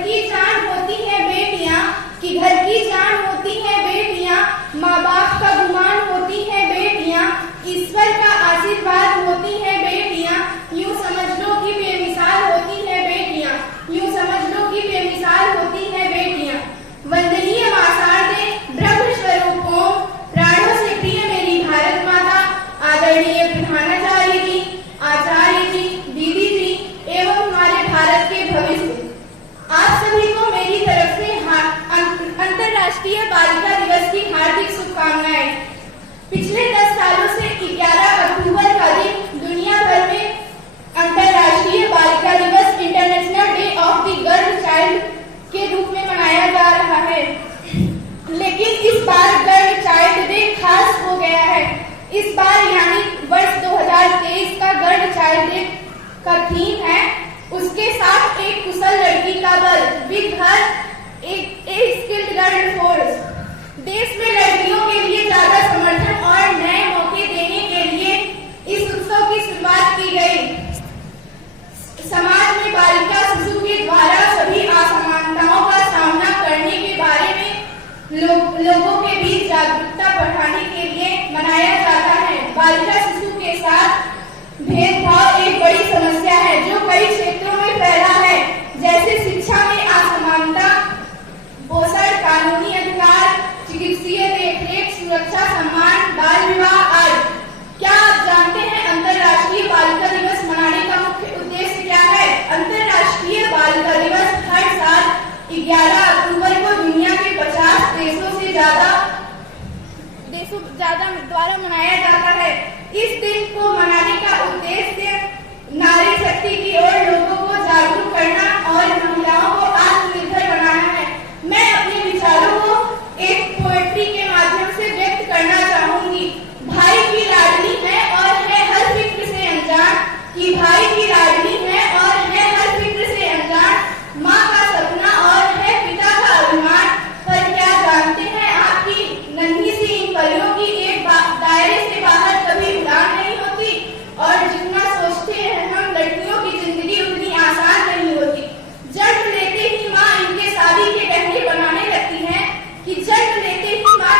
घर की जान होती है बेटियां, कि घर की जान होती है बेटियां, माँ बाप का गुमान होती है बेटियां, ईश्वर का आशीर्वाद होती है बेटियां, यूं समझ लो कि बेमिसाल होती है बेटियां, यूं समझ लो कि बेमिसाल होती है बेटियां। वंदनीय मां शारदे, ब्रह्म स्वरूप ओम, प्राणों से प्रिय मेरी भारत माता, आदरणीय प्रधानाचार्य जी, आचार्य जी, दीदी जी एवं हमारे भारत के भविष्य, आप सभी को मेरी तरफ से अंतर्राष्ट्रीय बालिका दिवस की हार्दिक शुभकामनाएं। पिछले 10 सालों से 11 अक्टूबर का दिन दुनिया भर में अंतर्राष्ट्रीय बालिका दिवस, international day of the girl child के रूप में मनाया जा रहा है, लेकिन इस बार गर्ल चाइल्ड डे खास हो गया है। इस बार यानी वर्ष 2023 का गर्ल चाइल्ड डे का थीम है उसके साथ एक कुशल लड़की का बल, विद हर एक स्किल्ड गर्ल फोर्स। देश में लड़कियों के लिए ज्यादा समर्थन और नए मौके देने के लिए इस उत्सव की शुरुआत की गई। समाज में बालिका शिशु के द्वारा सभी असमानताओं का सामना करने के बारे में लोगों के बीच जागरूकता बढ़ाने के लिए मनाया जाता है। बालिका शिशु के साथ भेदभाव एक बड़ी समस्या है जो कई क्षेत्रों में फैला है, जैसे शिक्षा में असमानता, पोषण, कानूनी अधिकार, चिकित्सीय देखरेख, सुरक्षा, सम्मान, बाल विवाह आदि। क्या आप जानते हैं अंतर्राष्ट्रीय बालिका दिवस मनाने का मुख्य उद्देश्य क्या है? अंतर्राष्ट्रीय बालिका दिवस हर साल 11 अक्टूबर को दुनिया के 50 देशों से ज्यादा द्वारा मनाया जाता है। इस दिन को मनाने का उद्देश्य नारी शक्ति की ओर लोगों को जागरूक करना और महिलाओं को आत्मनिर्भर बनाना है। मैं अपने विचारों को एक पोएट्री के माध्यम से व्यक्त करना चाहूंगी। भाई की लाडली है और है हर फिक्र से अनजान, कि भाई की लाडली है और है हर फिक्र से अनजान, माँ का सपना और है पिता का अभिमान। पर क्या जानते हैं आपकी नन्ही सी इन कलियों की एक दायरे से बाहर कभी उड़ान नहीं होती, और जितना सोचते हैं हम लड़कियों की जिंदगी उतनी आसान नहीं होती। जन्म लेते ही माँ इनके शादी के गहने बनाने लगती है, कि जन्म लेते ही माँ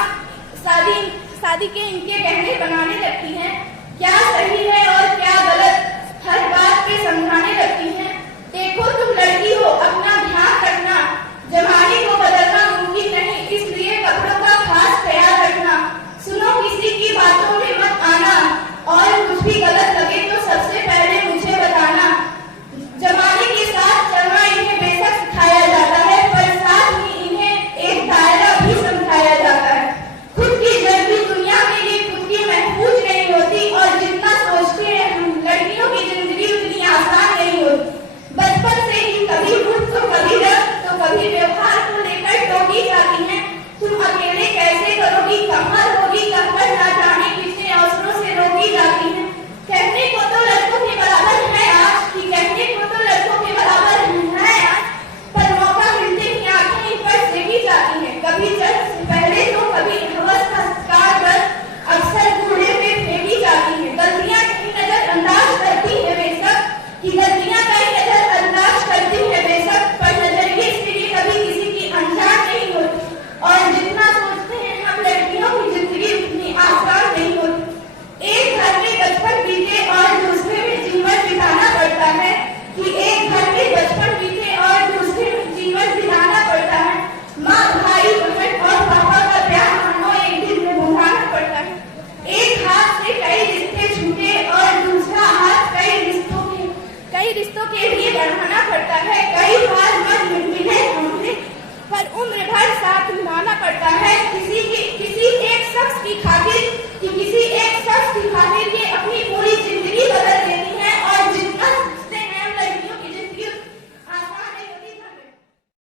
शादी के इनके गहने बनाने लगती हैं। क्या सही है और क्या गलत हर बात पे समझाने लगती हैं। देखो तुम लड़की हो, अपना ध्यान रखना, जमाने को बदलना मुमकिन नहीं, इसलिए कपड़ों का खास ख्याल रखना। सुनो किसी की बातों में मत आना, और कुछ भी गलत लगे तो सबसे पहले मुझे बताना। जमाने के साथ चलना इन्हें बेशक सिखाया जाता है, पर साथ ही इन्हें एक दायरा भी समझाया जाता है। खुद की जरूरी दुनिया के लिए खुद की महफूज नहीं होती, और जितना सोचते हैं हम लड़कियों की जिंदगी उतनी आसान नहीं होती। बचपन से ही कभी मुझ तो कभी डर तो कभी व्यवहार को लेकर टोकी जाती हैं। तुम अकेले कैसे करोगी, कहाँ होगी, कहकर ना जाने कितने अवसरों से रोकी जाती हैं। कहने को तो लड़कों के बराबर है आज, कि कहने को तो लड़कों के बराबर है आज, पर मौका मिलते ही आंखें इन पर सेकी जाती हैं। कभी जन्म से पहले तो कभी हवस का शिकार कर अक्सर कूड़े में फेंकी जाती है। गलतियां कहीं नजरअंदाज करती है बेशक, कि गलतियां कहीं नजरअंदाज करती है बेशक, पर नजरिए से ये कभी किसी की अनजान नहीं होती। और जितना सोचते हैं हम लड़कियों की जिंदगी उतनी आसान नहीं होती। एक घर में बचपन बीते और दूसरे में जीवन बिताना पड़ता है, कि एक घर में बचपन बीते और दूसरे में जीवन बिताना पड़ता है। माँ, भाई, बहन और पापा का प्यार मानो एक दिन में बुझाना पड़ता है। एक हाथ से कई रिश्ते छूटे और दूसरा हाथ कई रिश्तों के लिए बढ़ाना पड़ता है। कई बार मन मिले हमने, पर उम्र भर साथ निभाना पड़ता है। किसी एक शख्स की खातिर, कि किसी एक शख्स की खातिर